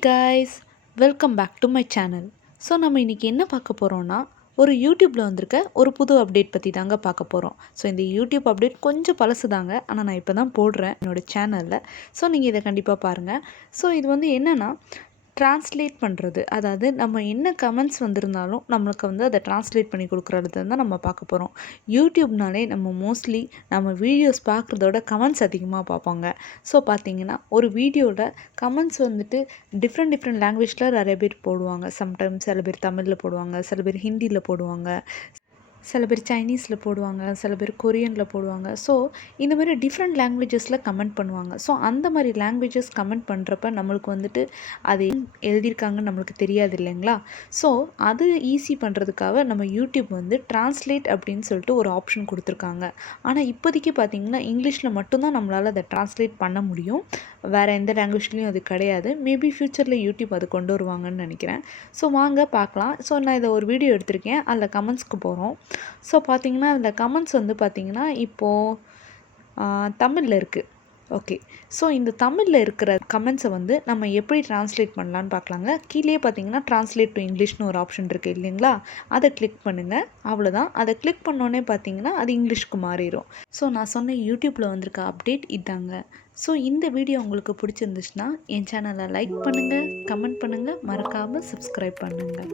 guys, welcome back to my channel. So நம்ம இன்றைக்கி என்ன பார்க்க போகிறோன்னா ஒரு யூடியூப்பில் வந்திருக்க ஒரு புது அப்டேட் பற்றி தாங்க பார்க்க போகிறோம். ஸோ இந்த யூடியூப் அப்டேட் கொஞ்சம் பழசு தாங்க, ஆனால் நான் இப்போ தான் போடுறேன் என்னோடய சேனலில். ஸோ நீங்கள் இதை கண்டிப்பாக பாருங்கள். ஸோ இது வந்து என்னென்னா ட்ரான்ஸ்லேட் பண்ணுறது, அதாவது நம்ம என்ன கமெண்ட்ஸ் வந்திருந்தாலும் நம்மளுக்கு வந்து அதை ட்ரான்ஸ்லேட் பண்ணி கொடுக்குறது தான் நம்ம பார்க்க போகிறோம். யூடியூப்னாலே நம்ம மோஸ்ட்லி நம்ம வீடியோஸ் பார்க்குறதோட கமெண்ட்ஸ் அதிகமாக பார்ப்பாங்க. ஸோ பார்த்திங்கன்னா ஒரு வீடியோவில் கமெண்ட்ஸ் வந்துட்டு டிஃப்ரெண்ட் லாங்குவேஜில் நிறைய பேர் போடுவாங்க. சம்டைம்ஸ் சில பேர் தமிழில் போடுவாங்க, சில பேர் ஹிந்தியில் போடுவாங்க, சில பேர் சைனீஸில் போடுவாங்க, சில பேர் கொரியனில் போடுவாங்க. ஸோ இந்த மாதிரி டிஃப்ரெண்ட் லாங்குவேஜஸில் கமெண்ட் பண்ணுவாங்க. ஸோ அந்த மாதிரி லாங்குவேஜஸ் கமெண்ட் பண்ணுறப்ப நம்மளுக்கு வந்துட்டு அது எழுதியிருக்காங்கன்னு நம்மளுக்கு தெரியாது இல்லைங்களா? ஸோ அது ஈஸி பண்ணுறதுக்காக நம்ம யூடியூப் வந்து ட்ரான்ஸ்லேட் அப்படின்னு சொல்லிட்டு ஒரு ஆப்ஷன் கொடுத்துருக்காங்க. ஆனால் இப்போதைக்கு பார்த்திங்கன்னா இங்கிலீஷில் மட்டும்தான் நம்மளால் அதை ட்ரான்ஸ்லேட் பண்ண முடியும். வேறு எந்த லாங்குவேஜ்லேயும் அது கிடையாது. மேபி ஃப்யூச்சரில் யூடியூப் அது கொண்டு வருவாங்கன்னு நினைக்கிறேன். ஸோ வாங்க பார்க்கலாம். ஸோ நான் இதை ஒரு வீடியோ எடுத்திருக்கேன், அதில் கமெண்ட்ஸ்க்கு போகிறோம். ஸோ பார்த்திங்கன்னா அதில் கமெண்ட்ஸ் வந்து பார்த்திங்கன்னா இப்போது தமிழில் இருக்குது. ஓகே, ஸோ இந்த தமிழில் இருக்கிற கமெண்ட்ஸை வந்து நம்ம எப்படி ட்ரான்ஸ்லேட் பண்ணலான்னு பார்க்கலாங்க. கீழே பார்த்திங்கன்னா ட்ரான்ஸ்லேட் டு இங்கிலீஷ்னு ஒரு ஆப்ஷன் இருக்குது இல்லைங்களா? அதை கிளிக் பண்ணுங்கள். அவ்வளோதான். அதை கிளிக் பண்ணோன்னே பார்த்திங்கன்னா அது இங்கிலீஷ்க்கு மாறிடும். ஸோ நான் சொன்ன யூடியூப்பில் வந்திருக்க அப்டேட் இதாங்க. ஸோ இந்த வீடியோ உங்களுக்கு பிடிச்சிருந்துச்சுன்னா என் சேனலை லைக் பண்ணுங்கள், கமெண்ட் பண்ணுங்கள், மறக்காமல் சப்ஸ்கிரைப் பண்ணுங்கள்.